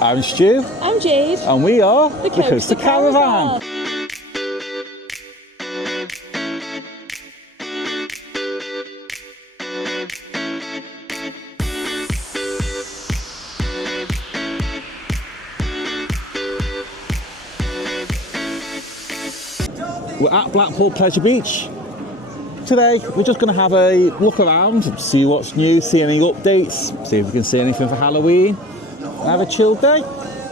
I'm Stu. I'm Jade. And we are the Coaster Caravan. We're at Blackpool Pleasure Beach. Today we're just going to have a look around, see what's new, see any updates, see if we can see anything for Halloween, and have a chilled day.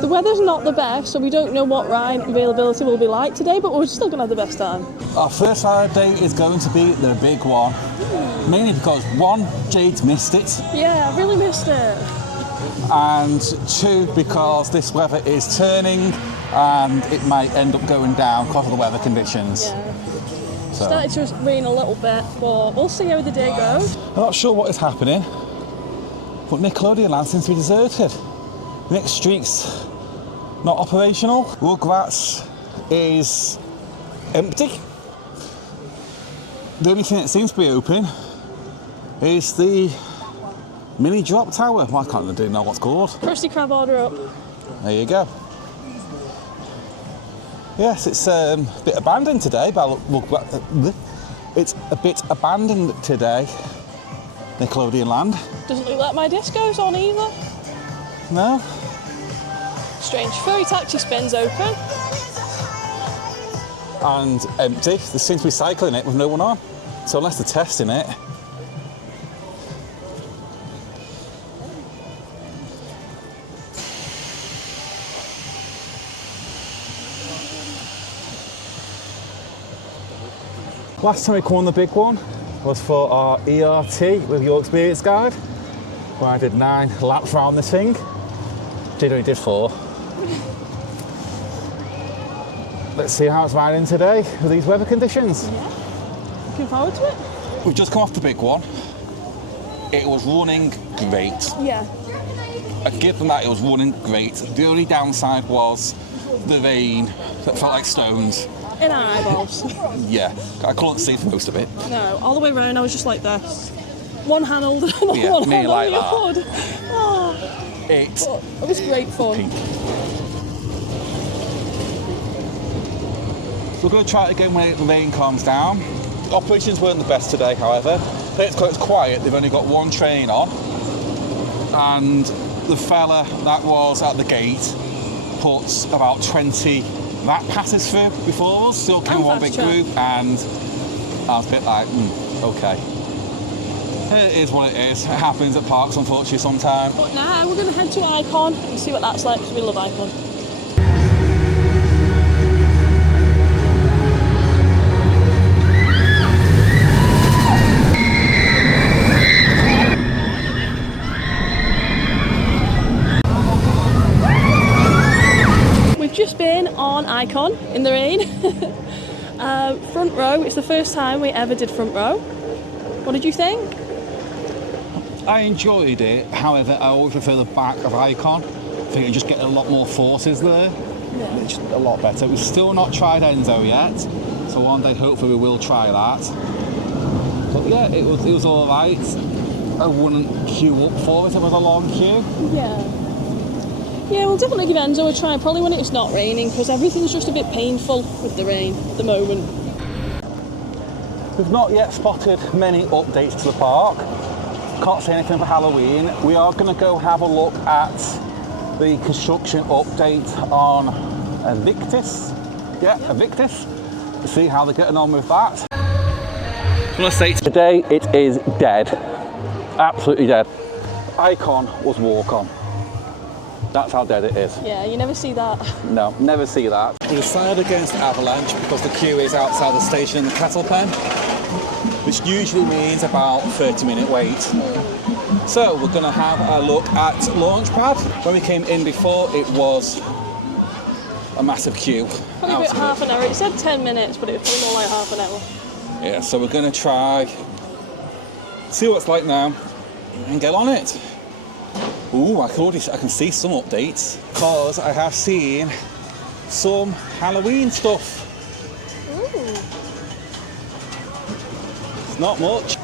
The weather's not the best, so we don't know what ride availability will be like today, but we're still going to have the best time. Our first ride day is going to be the big one, mainly because one, Jade's missed it, Yeah, I really missed it. and two, because this weather is turning and it might end up going down because of the weather conditions. Yeah. So, Started to rain a little bit, but we'll see how the day goes. I'm not sure what is happening, but Nickelodeon Land seems to be deserted. Nick Street's not operational. Rugrats is empty. The only thing that seems to be open is the mini drop tower. Well, I can't really know what's called. Krusty Krab order up. There you go. Yes, it's a bit abandoned today, but it's a bit abandoned today, Nickelodeon Land. Doesn't look like my disco's on either. No? Strange. Furry taxi spin's open. And empty. They seem to be cycling it with no one on. So unless they're testing it. Last time we come on the big one was for our ERT with your experience guide, where I did 9 laps around this thing. Jade only did 4. Let's see how it's riding today with these weather conditions. Yeah. Looking forward to it. We've just come off the big one. It was running great. Yeah. I give them that, it was running great. The only downside was the rain that felt like stones. In our eyeballs. Yeah, I couldn't see for most of it. No, all the way around I was just like this. One hand holding Yeah, one me hand like on the that. hood. Oh, It but it was great fun. We're going to try it again when the rain calms down. The operations weren't the best today, however. It's quite quiet, they've only got one train on. And the fella that was at the gate put about 20 rat passes through before us. Still came one big group, and I was a bit like, okay. It is what it is. It happens at parks, unfortunately, sometimes. But now we're going to head to Icon and see what that's like, because we love Icon. We've just been on Icon in the rain. Front row, it's the first time we ever did front row. What did you think? I enjoyed it, however, I always prefer the back of Icon. I think you just get a lot more forces there. Yeah. It's just a lot better. We've still not tried Enzo yet, so one day hopefully we will try that. But yeah, it was all right. I wouldn't queue up for it. It was a long queue. Yeah. Yeah, we'll definitely give Enzo a try, probably when it's not raining, because everything's just a bit painful with the rain at the moment. We've not yet spotted many updates to the park. Can't say anything for Halloween. We are going to go have a look at the construction update on Evictus. Yeah, Evictus. To see how they're getting on with that. I want to say today it is dead. Absolutely dead. Icon was walk on. That's how dead it is. Yeah, you never see that. No, never see that. We decided against avalanche because the queue is outside the station in the cattle pen, which usually means about 30-minute wait. So we're going to have a look at Launchpad. When we came in before, it was a massive queue. Probably about half an hour. It said 10 minutes, but it was probably more like half an hour. Yeah, so we're going to try, see what it's like now, and get on it. Ooh, I can see some updates, because I have seen some Halloween stuff. Ooh. It's not much.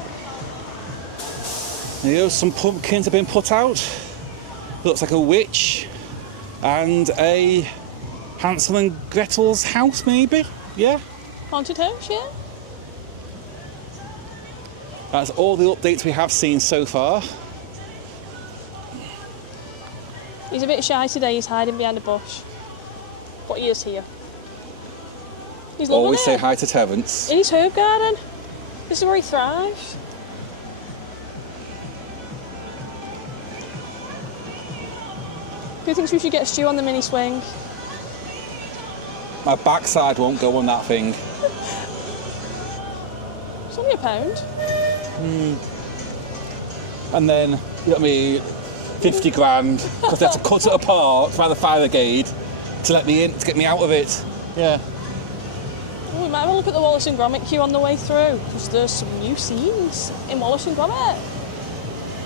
Here, some pumpkins have been put out. Looks like a witch and a Hansel and Gretel's house, maybe? Yeah? Haunted house, yeah. That's all the updates we have seen so far. He's a bit shy today, he's hiding behind a bush. But he is here. He's loving Always it. say hi to Terence. In his herb garden. This is where he thrives. Who thinks we should get Stu on the mini swing? My backside won't go on that thing. It's only £1. And then, you know what I mean, 50 grand, because they have to cut it apart by the fire brigade to let me in, to get me out of it. Yeah. Oh, we might have a look at the Wallace and Gromit queue on the way through, because there's some new scenes in Wallace and Gromit.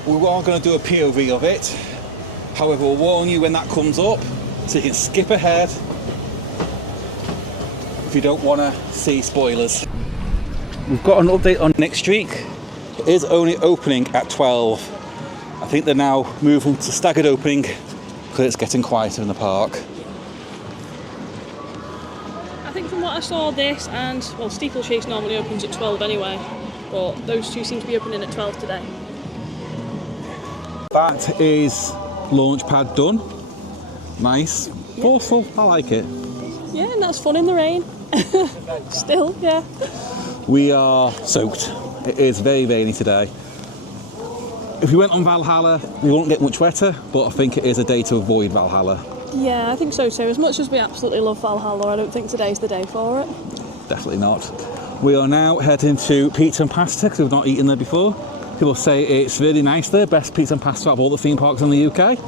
We are going to do a POV of it. However, we'll warn you when that comes up, so you can skip ahead if you don't want to see spoilers. We've got an update on next streak. It is only opening at 12. I think they're now moving to staggered opening because it's getting quieter in the park. I think from what I saw, this and, well, Steeplechase normally opens at 12 anyway, but those two seem to be opening at 12 today. That is Launchpad done. Nice. Forceful, I like it. Yeah, and that's fun in the rain. Still, yeah. We are soaked. It is very rainy today. If we went on Valhalla, we won't get much wetter, but I think it is a day to avoid Valhalla. Yeah, I think so too. As much as we absolutely love Valhalla, I don't think today's the day for it. Definitely not. We are now heading to Pizza and Pasta because we've not eaten there before. People say it's really nice there, best pizza and pasta out of all the theme parks in the UK.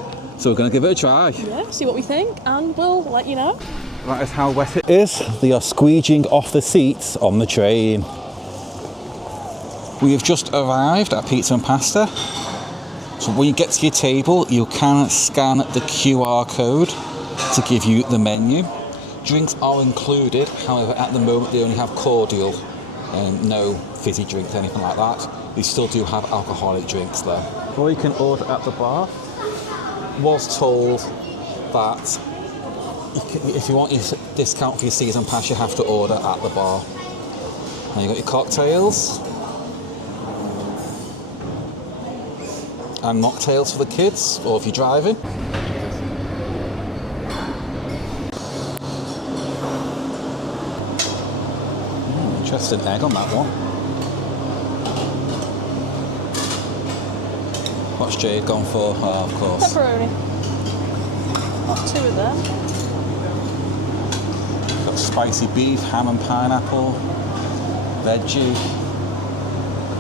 So we're going to give it a try. Yeah, see what we think, and we'll let you know. That is how wet it is. They are squeegeeing off the seats on the train. We have just arrived at Pizza and Pasta. So when you get to your table, you can scan the QR code to give you the menu. Drinks are included, however, at the moment they only have cordial and no fizzy drinks, anything like that. They still do have alcoholic drinks there. Or you can order at the bar. Was told that if you want your discount for your season pass, you have to order at the bar. Now you've got your cocktails and mocktails for the kids, or if you're driving. Interesting egg on that one. What's Jade gone for? Oh, of course. Pepperoni. That's two of them. Got spicy beef, ham and pineapple, veggie,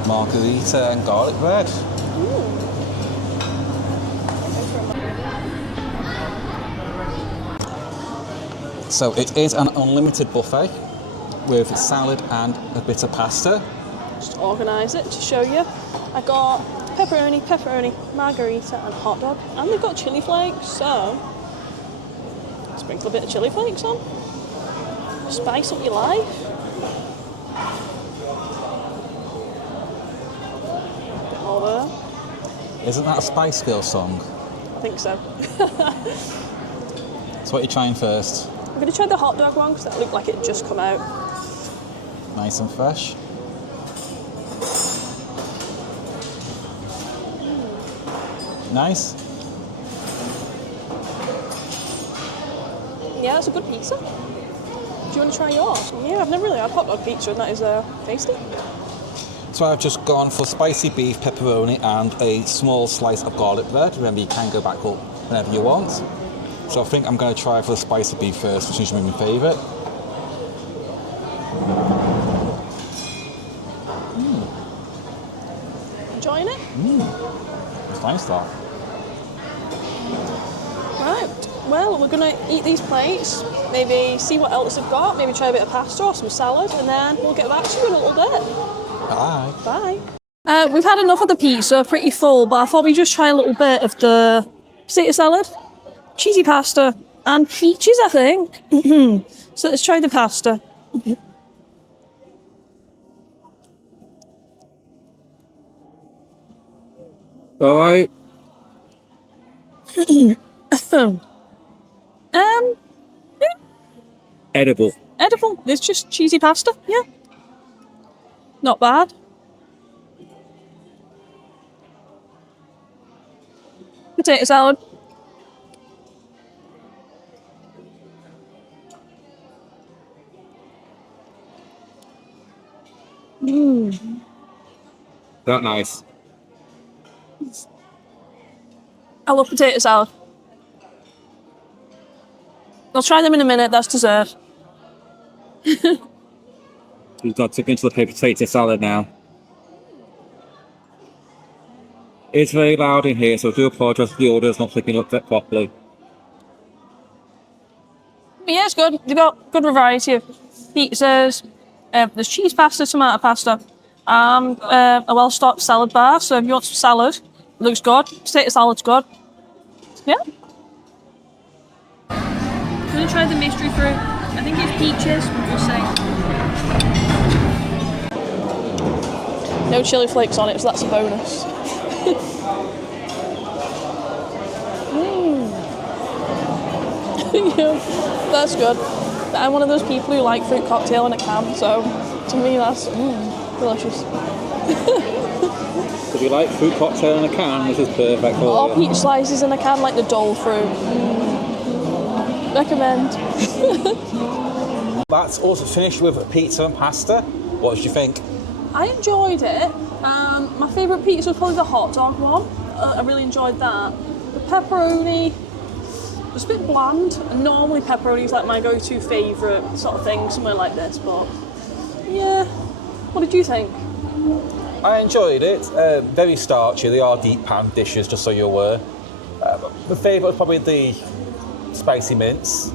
margarita and garlic bread. Ooh. So it is an unlimited buffet with salad and a bit of pasta. Just organise it to show you. I got pepperoni, margarita and hot dog. And they've got chilli flakes, so sprinkle a bit of chilli flakes on. Spice up your life. Bit more there. Isn't that a Spice Girls song? I think so. So what are you trying first? I'm going to try the hot dog one because that looked like it had just come out. Nice and fresh. Nice. Yeah, it's a good pizza. Do you want to try yours? Yeah, I've never really had hot dog pizza and that is tasty. So I've just gone for spicy beef, pepperoni and a small slice of garlic bread. Remember, you can go back up whenever you want. So I think I'm going to try for the spicy beef first, which is usually my favourite. Enjoying it? It's nice that. Right, well, we're going to eat these plates, maybe see what else they've got, maybe try a bit of pasta or some salad, and then we'll get back to you in a little bit. Bye. Bye. We've had enough of the pizza, pretty full, but I thought we'd just try a little bit of the potato salad, cheesy pasta, and peaches, I think. So let's try the pasta. All right. Yeah, Edible. edible. It's just cheesy pasta. Yeah, not bad. Potato salad. That nice. I love potato salad. I'll try them in a minute. That's dessert. We've got to go into the potato salad now. It's very loud in here, so I do apologise if the order is not picking up that properly. But yeah, it's good. They've got good variety of pizzas. There's cheese pasta, tomato pasta, and a well-stocked salad bar. So if you want some salad, it looks good. Potato salad's good. Yeah. I'm gonna try the mystery fruit. I think it's peaches. We'll see. No chili flakes on it, so that's a bonus. Yeah, that's good. I'm one of those people who like fruit cocktail in a can, so to me that's delicious. If you like fruit cocktail in a can, this is perfect for Or you. peach slices in a can, like the Dole fruit. Recommend. That's also finished with pizza and pasta. What did you think? I enjoyed it. My favourite pizza was probably the hot dog one. I really enjoyed that. The pepperoni was a bit bland. And normally pepperoni is like my go-to favourite sort of thing, somewhere like this. But yeah, what did you think? I enjoyed it. Very starchy. They are deep pan dishes, just so you're aware. The favourite was probably the spicy mince.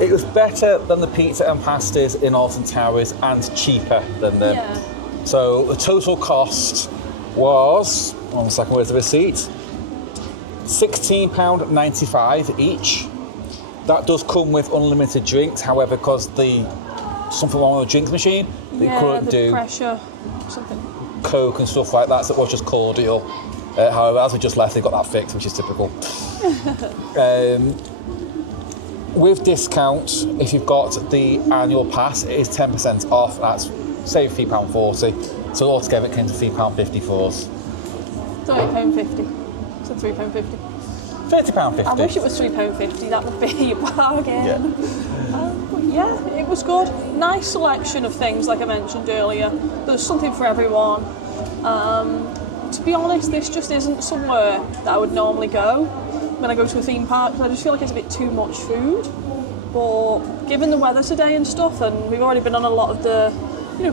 It was better than the pizza and pastas in Alton Towers and cheaper than them. Yeah. So the total cost was, 1 second, where's the receipt? £16.95 each. That does come with unlimited drinks, however, because something wrong with the drinks machine, they couldn't the do pressure, something. Coke and stuff like that, so it was just cordial. However, as we just left, they got that fixed, which is typical. With discounts, if you've got the annual pass, it is 10% off. That's save £3.40. So altogether, it came to £3.50 for us. £30.50. So £3.50. £30.50. I wish it was £3.50. That would be a bargain. Yeah. But yeah, it was good. Nice selection of things, like I mentioned earlier. There's something for everyone. To be honest, this just isn't somewhere that I would normally go when I go to a theme park, because I just feel like it's a bit too much food. But given the weather today and stuff, and we've already been on a lot of the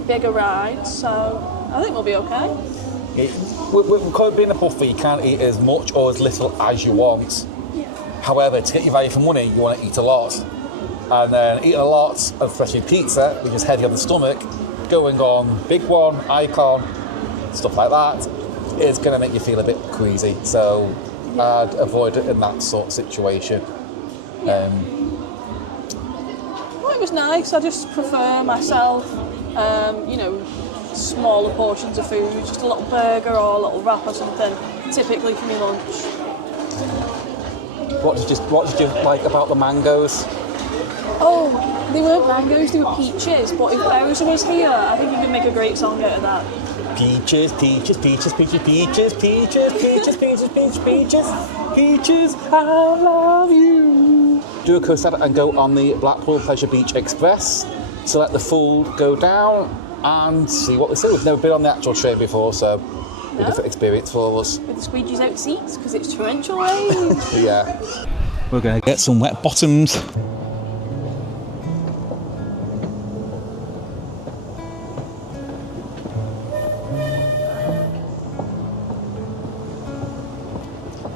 bigger rides, so I think we'll be okay. Because being a buffet, you can't eat as much or as little as you want. Yeah. However, to get your value for money, you want to eat a lot. And then eating a lot, especially pizza, which is heavy on the stomach, going on Big One, Icon, stuff like that, is going to make you feel a bit queasy. So I'd avoid it in that sort of situation. Well, it was nice. I just prefer myself, smaller portions of food, just a little burger or a little wrap or something, typically for my lunch. What did you like about the mangoes? Oh, they weren't mangoes, they were peaches, but if Bowser was here, I think he could make a great song out of that. Peaches, peaches, peaches, peaches, peaches, peaches, peaches, peaches, peaches, peaches, peaches, I love you. Do a coaster and go on the Blackpool Pleasure Beach Express to let the food go down and see what they say. We've never been on the actual train before, so a different experience for us. With the squeegees out seats, because it's torrential rain. Yeah. We're going to get some wet bottoms.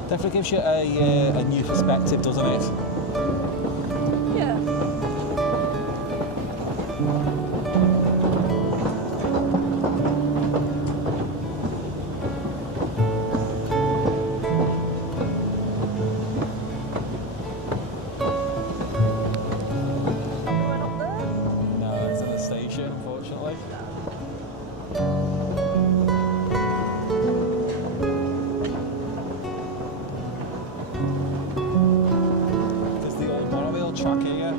Definitely gives you a new perspective, doesn't it? Yeah. No, it's in the station, unfortunately. Because the little track here.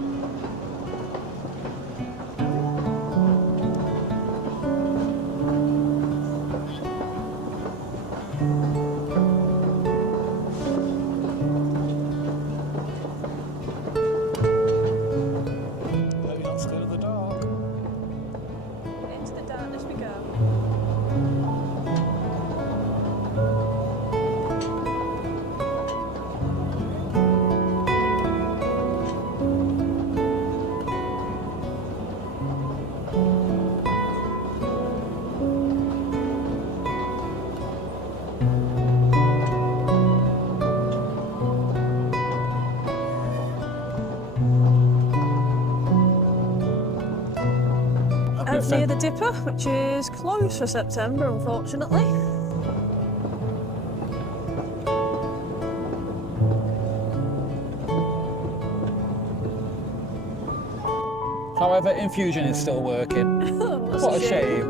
Maybe not scared of the dark. Into the darkness we go. Out near the Dipper, which is closed for September, unfortunately. However, infusion is still working. That's What a shame.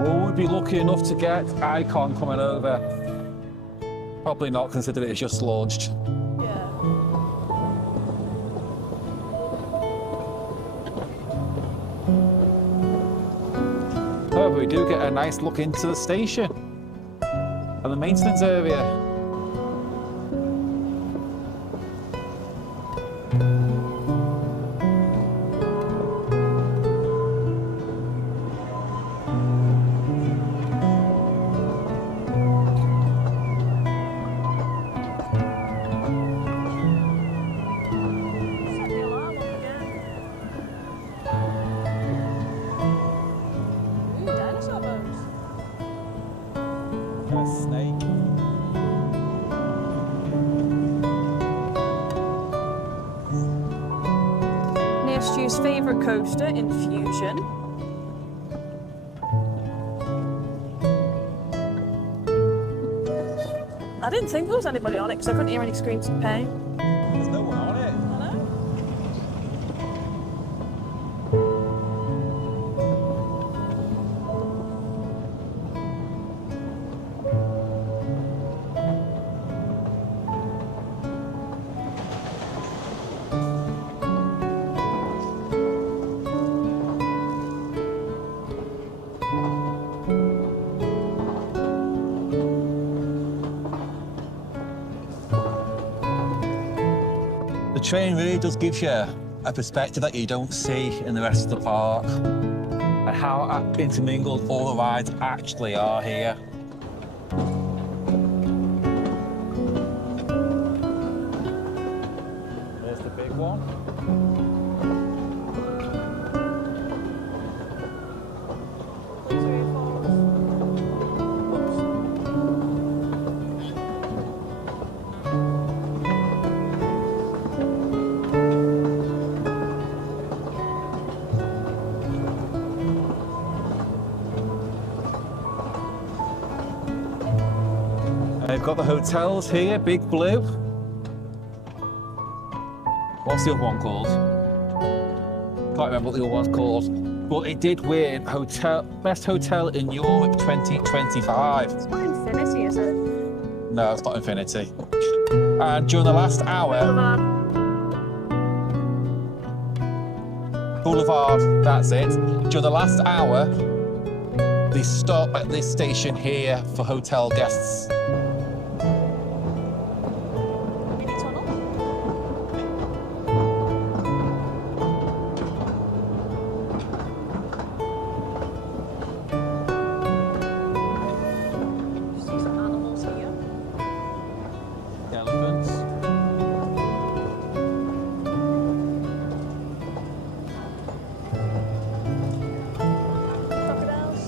Will we be lucky enough to get Icon coming over? Probably not, considering it's just launched. Yeah. However, we do get a nice look into the station and the maintenance area. Set the alarm up again. Ooh, dinosaur bones. A snake. Near Stu's favourite coaster, Infusion. I didn't think there was anybody on it because I couldn't hear any screams of pain. There's no one on it. I know. The train really does give you a perspective that you don't see in the rest of the park, and how intermingled all the rides actually are here. There's the big one. Please reinforce. They've got the hotels here, Big Blue. What's the other one called? Can't remember what the other one's called. But it did win Best Hotel in Europe 2025. It's not Infinity, is it? No, it's not Infinity. And during the last hour, Boulevard, that's it. During the last hour, they stop at this station here for hotel guests. Mini tunnel. See some animals here. Elephants. Crocodiles.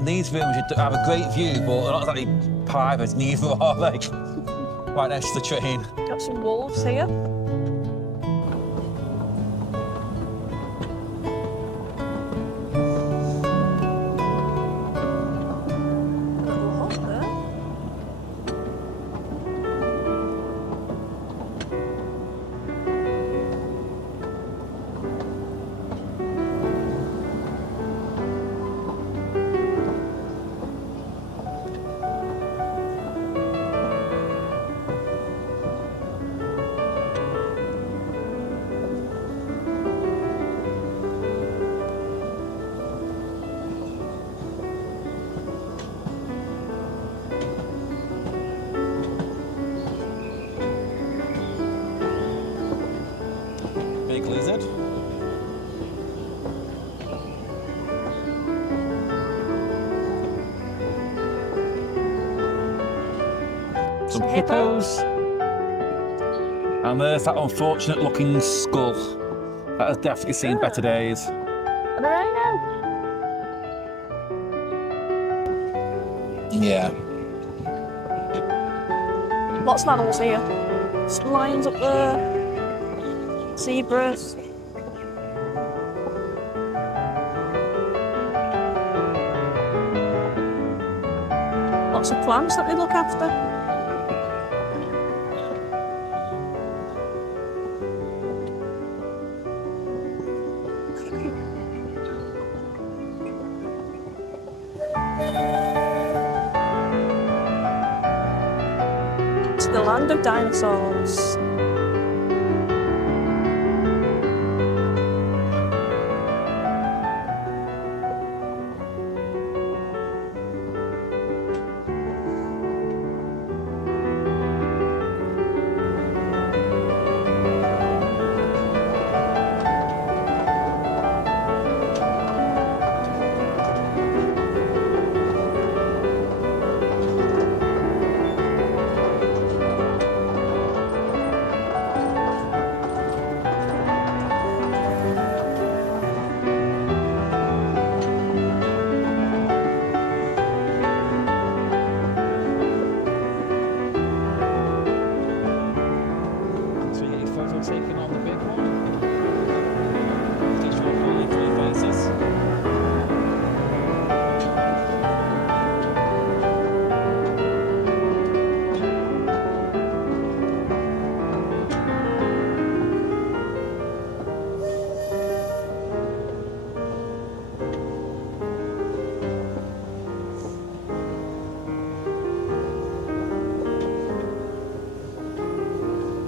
saying these rooms you have a great view, but they're not exactly private, neither are they? Right next to the train. Got some wolves here. Little hut there. Big lizard. Some hippos. And there's that unfortunate looking skull. That has definitely seen better days. Are there any now? Yeah. Lots of animals here. Some lions up there. Zebras. Lots of plants that they look after. It's the land of dinosaurs. So you get your photo taken on the big one. Just try and find 3 faces.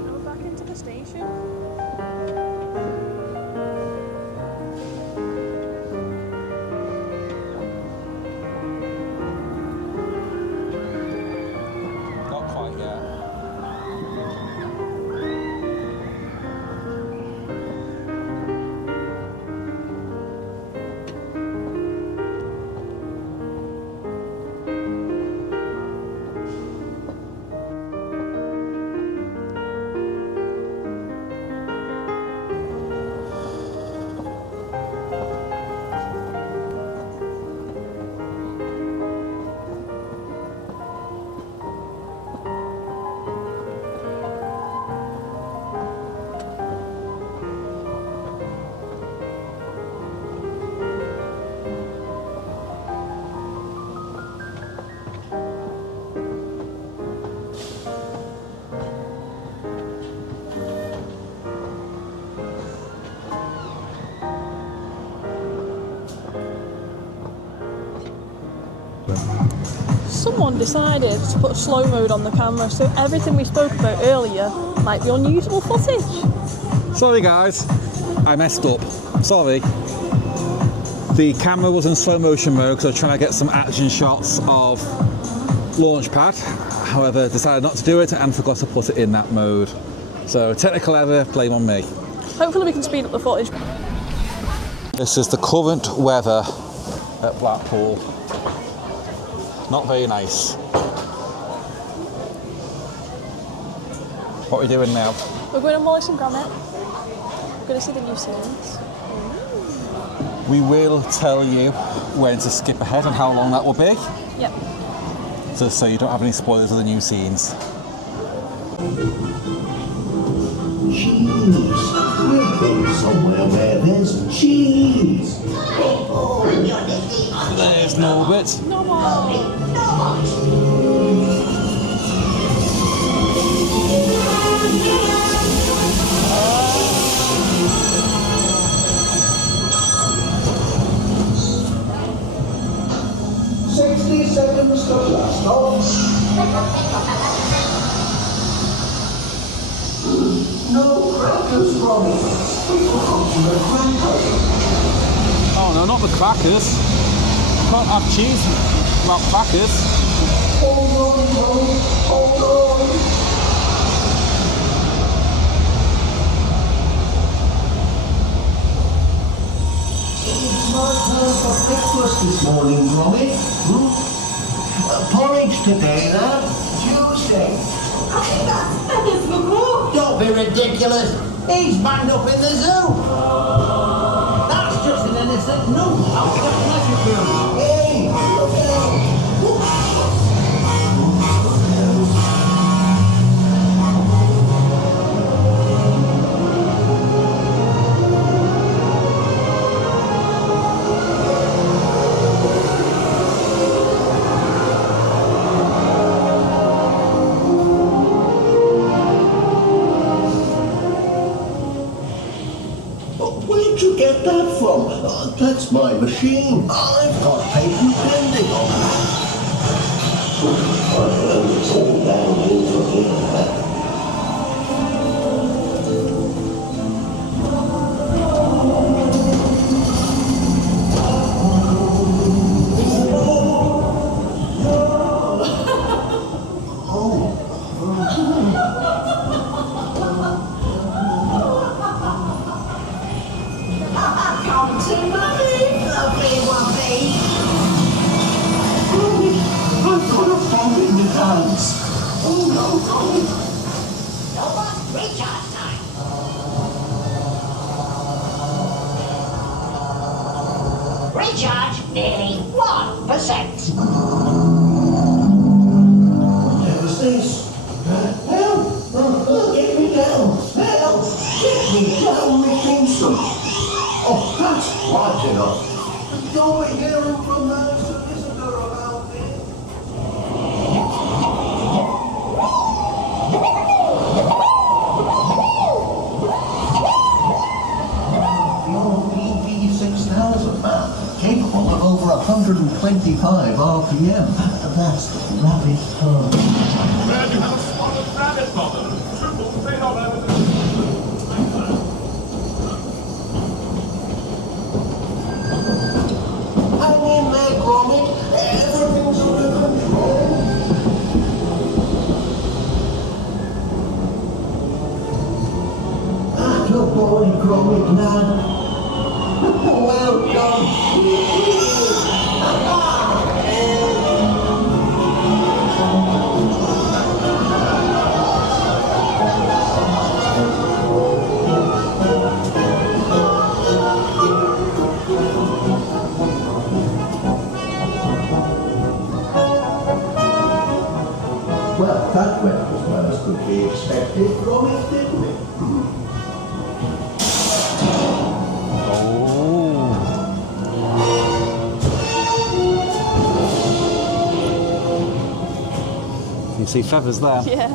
Go back into the station. Not quite yet. Someone decided to put slow mode on the camera, so everything we spoke about earlier might be unusable footage. Sorry guys, I messed up. Sorry. The camera was in slow motion mode because I was trying to get some action shots of Launchpad. However, decided not to do it and forgot to put it in that mode. So technical error, blame on me. Hopefully we can speed up the footage. This is the current weather at Blackpool. Not very nice. What are we doing now? We're going to Mollis and Gromit. We're going to see the new scenes. We will tell you when to skip ahead and how long that will be, Yep. just so you don't have any spoilers of the new scenes. Cheese. We're going somewhere where there's cheese. There's Norbert. No more. Seconds to blast off. No crackers from it. We forgot the crackers. Oh no, not the crackers. Can't have cheese without crackers. Hold on, hold on. It's my turn for breakfast this morning, Gromit. Porridge today, lad. Tuesday. Don't be ridiculous. He's banged up in the zoo. That's just an innocent note. I'll get pleasure to him. Hey, look out. Where'd you get that from? That's my machine. I've got patent pending on that. It's all downhill from here. Recharge nearly 1%. What's this? Help! Get me down! Help! Get me down, Miss Kingston! Oh, that's right enough. You'll be hearing from her solicitor about this. The old EV6000, man, capable of over 125 RPM. That's rapid turn. Glad you have a spotted rabbit, brother. Triple fatal evidence. Hang in there, Gromit. Everything's under control. Good boy, Gromit, lad. Well done. Well, that went as well as could be expected, Gromit, didn't it? You see feathers there? Yeah.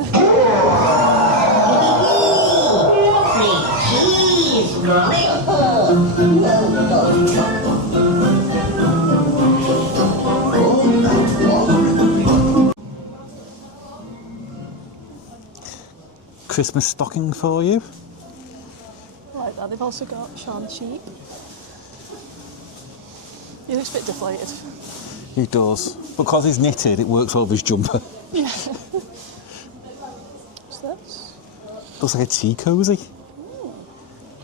Christmas stocking for you. Like that. They've also got Sean sheep. He looks a bit deflated. He does. Because he's knitted, it works over his jumper. Yeah. What's this? Looks like a tea cosy.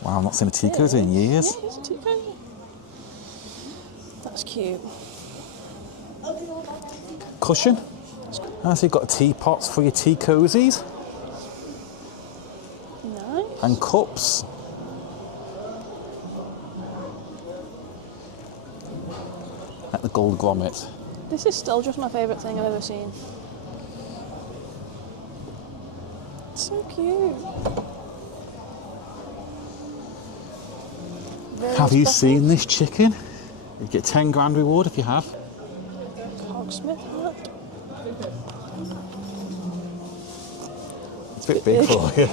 Wow, I've not seen a tea cosy in years. Yeah, it's a tea cosy. That's cute. Cushion. And so you've got teapots for your tea cozies. Nice. And cups. like the gold grommet. This is still just my favourite thing I've ever seen. It's so cute. Very Have you special. seen this chicken? You get 10 grand reward if you have. Hogsmith hat. It's a bit big for you.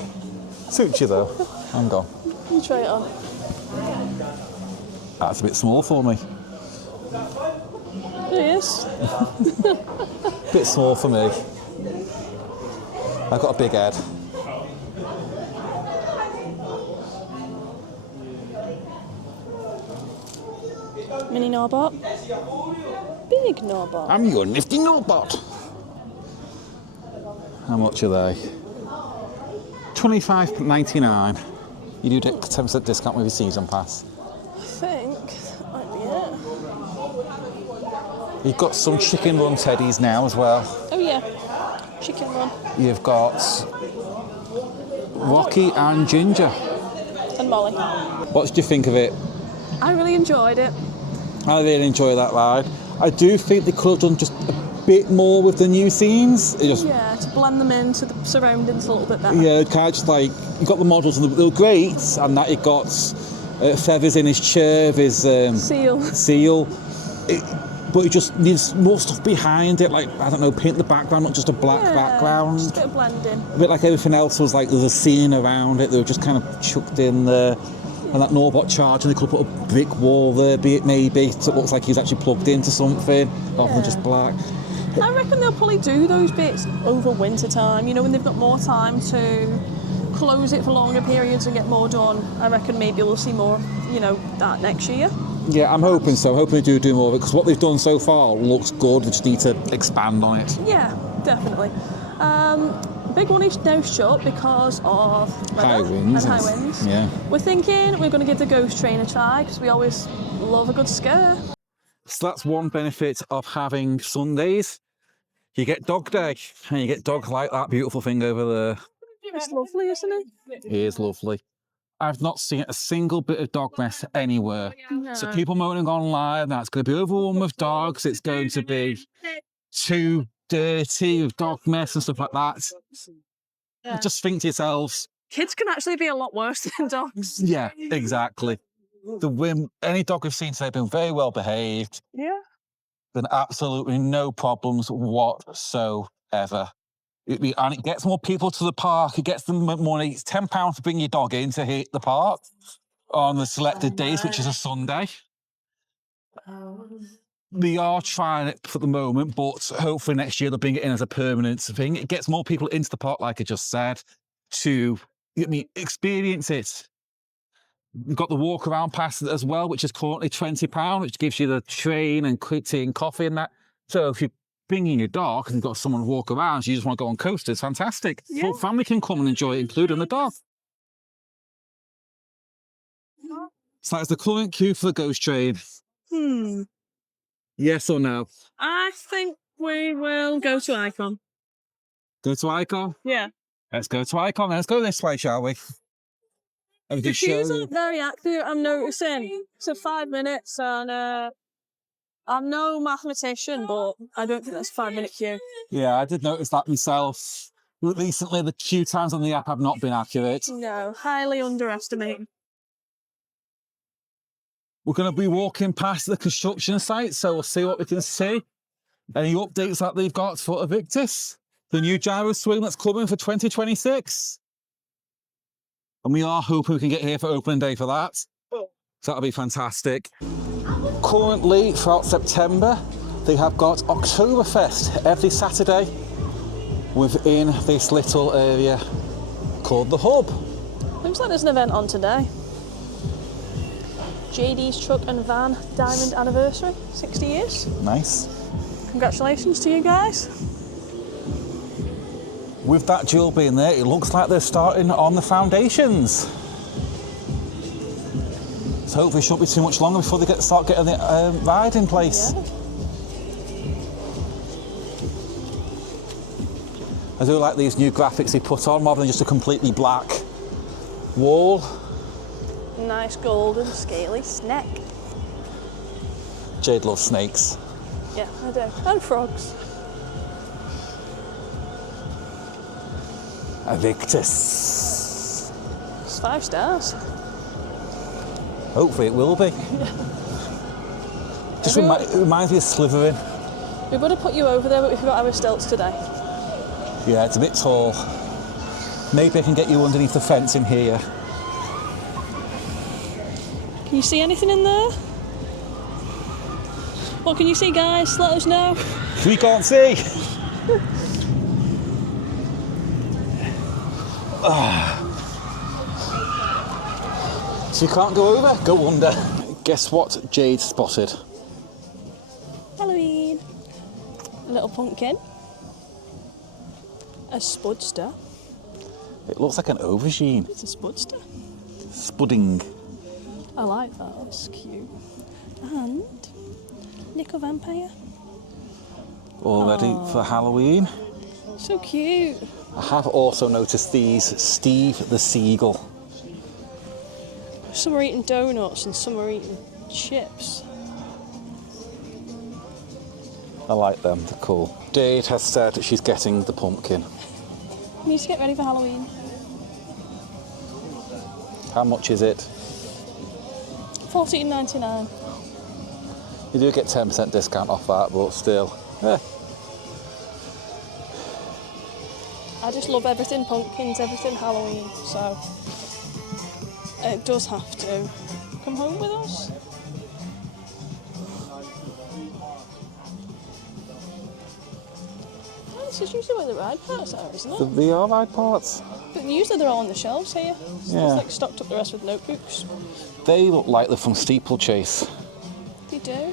Suits you though. Hang on. You try it on. That's a bit small for me. It is. Bit small for me. I've got a big head. Mini Norbot. Big Norbot. I'm your nifty Norbot. How much are they? $25.99. You do get 10% discount with your season pass. I think that might be it. You've got some chicken run teddies now as well. Oh yeah. Chicken run. You've got Rocky and Ginger. And Molly. What did you think of it? I really enjoyed it. I really enjoy that ride. I do think they could have done just a bit more with the new scenes. It just, Yeah, to blend them into the surroundings a little bit better. yeah, kind of just like, you got the models and they were great, and that it got feathers in his chair, his seal. But it just needs more stuff behind it, like, I don't know, paint the background, not just a black background. Just a bit of blending. A bit like everything else was like, there's a scene around it, they were just kind of chucked in there. And that Norbot charge, and they could put a brick wall there, be it maybe, so it looks like he's actually plugged into something, rather than just black. I reckon they'll probably do those bits over winter time, you know, when they've got more time to close it for longer periods and get more done. I reckon maybe we'll see more, you know, that next year. Yeah, I'm hoping so. I'm hoping they do more of it, because what they've done so far looks good. They just need to expand on it. Yeah, definitely. Big one is now shut because of weather High winds. and high winds. Yeah. We're thinking we're going to give the ghost train a try because we always love a good scare. So that's one benefit of having Sundays. You get dog day, and you get dogs like that beautiful thing over there. It's lovely, isn't it? It is lovely. I've not seen a single bit of dog mess anywhere. No. So people moaning online that it's going to be overrun with dogs, it's going to be too dirty with dog mess and stuff like that. Yeah. Just think to yourselves, Kids can actually be a lot worse than dogs. yeah, exactly. Any dog we've seen today have been very well behaved. Yeah. Been absolutely no problems whatsoever. And it gets more people to the park. It gets them money. It's £10 to bring your dog in to hit the park on the selected days, which is a Sunday. We are trying it for the moment, but hopefully next year they'll bring it in as a permanent thing. It gets more people into the park, like I just said, to experience it. We've got the walk around pass as well, which is currently £20, which gives you the train and quick tea and coffee and that. So if you're bringing your dog and you've got someone to walk around, so you just want to go on coasters, fantastic. Yeah. Full family can come and enjoy it, including the dog. So that's the current queue for the ghost train. Yes or no? I think we will go to Icon. Go to Icon? Yeah. Let's go to Icon. Let's go this way, shall we? And we can The show queues you. aren't very active, I'm noticing. So 5 minutes, and I'm no mathematician, but I don't think that's a 5 minute queue. Yeah, I did notice that myself. Recently, the queue times on the app have not been accurate. No, highly underestimated. We're going to be walking past the construction site, so we'll see what we can see. Any updates that they've got for Evictus, the new gyro swing that's coming for 2026. And we are hoping we can get here for opening day for that. So that'll be fantastic. Currently, throughout September, they have got Oktoberfest every Saturday within this little area called the Hub. Looks like there's an event on today. JD's Truck and Van Diamond Anniversary, 60 years. Nice. Congratulations to you guys. With that jewel being there, it looks like they're starting on the foundations. So hopefully it shouldn't be too much longer before they start getting the ride in place. Yeah. I do like these new graphics they put on, rather than just a completely black wall. Nice golden scaly snack. Jade loves snakes. Yeah, I do. And frogs. Evictus. It's 5 stars. Hopefully it will be. Just it reminds me of Slytherin. We would have put you over there, but we forgot our stilts today. Yeah, it's a bit tall. Maybe I can get you underneath the fence in here. Can you see anything in there? What can you see, guys? Let us know. We can't see. So you can't go over? Go under. Guess what Jade spotted? Halloween. A little pumpkin. A spudster. It looks like an aubergine. It's a spudster. Spudding. I like that. It's cute. And Nico Vampire. All ready for Halloween. So cute. I have also noticed these Steve the Seagull. Some are eating donuts and some are eating chips. I like them, they're cool. Jade has said she's getting the pumpkin. We need to get ready for Halloween. How much is it? $14.99. You do get 10% discount off that, but still. I just love everything pumpkins, everything Halloween, so it does have to come home with us. Oh, this is usually where the ride parts are, isn't it? They are ride parts. But usually they're all on the shelves here. So Yeah. it's like stocked up the rest with notebooks. They look like they're from Steeplechase. They do.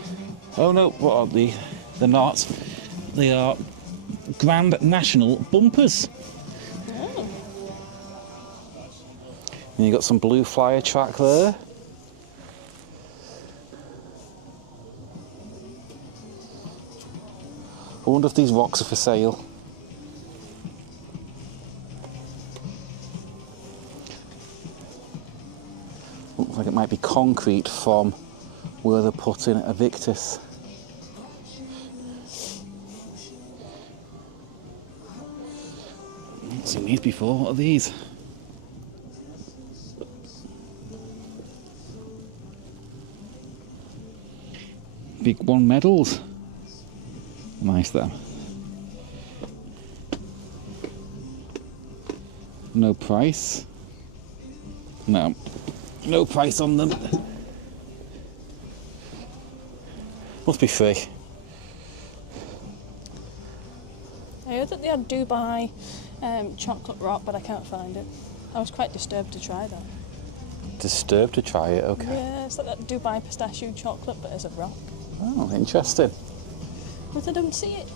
Oh no, what are they? They're not. They are Grand National bumpers. Oh. And you got some blue flyer track there. I wonder if these rocks are for sale. Looks like it might be concrete from where they're putting Evictus. I've not seen these before. What are these? Big One medals. Nice then. No price. No. No price on them. Must be free. I heard that they had Dubai chocolate rock, but I can't find it. I was quite disturbed to try that. Disturbed to try it, okay. Yeah, it's like that Dubai pistachio chocolate, but as a rock. Oh, interesting. But I don't see it.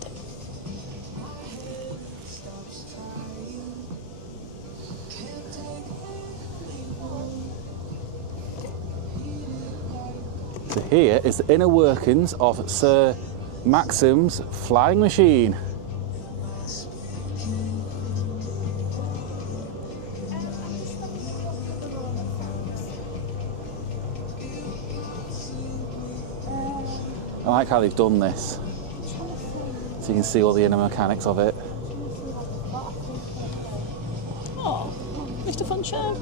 So here is the inner workings of Sir Maxim's flying machine. I like how they've done this. So you can see all the inner mechanics of it. Oh, Mr. Fun Show.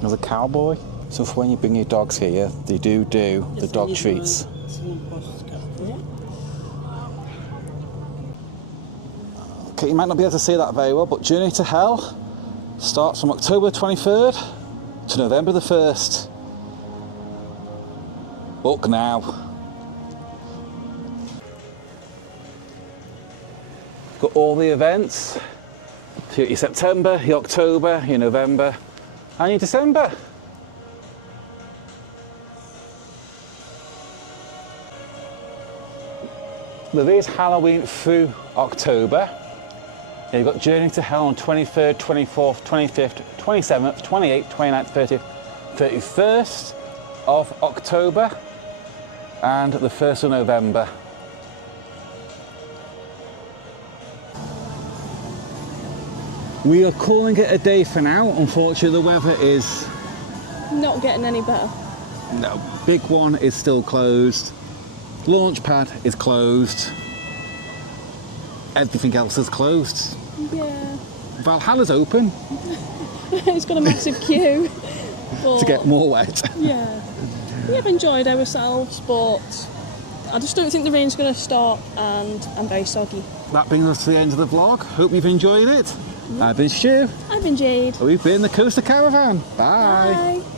There's a cowboy. So for when you bring your dogs here, they do the dog treats. Okay, you might not be able to see that very well, but Journey to Hell starts from October 23rd to November the 1st. Book now. Got all the events. So your September, your October, your November, and your December. There is Halloween through October. You've got Journey to Hell on 23rd, 24th, 25th, 27th, 28th, 29th, 30th, 31st of October and the 1st of November. We are calling it a day for now. Unfortunately, the weather is... Not getting any better. No. big one is still closed. Launch pad is closed. Everything else is closed. Yeah. Valhalla's open It's got a massive queue. But to get more wet. yeah. We have enjoyed ourselves, but I just don't think the rain's going to stop, and I'm very soggy. That brings us to the end of the vlog. Hope you've enjoyed it. I've been Stu. I've been Jade. We've been the Coaster Caravan. Bye. Bye.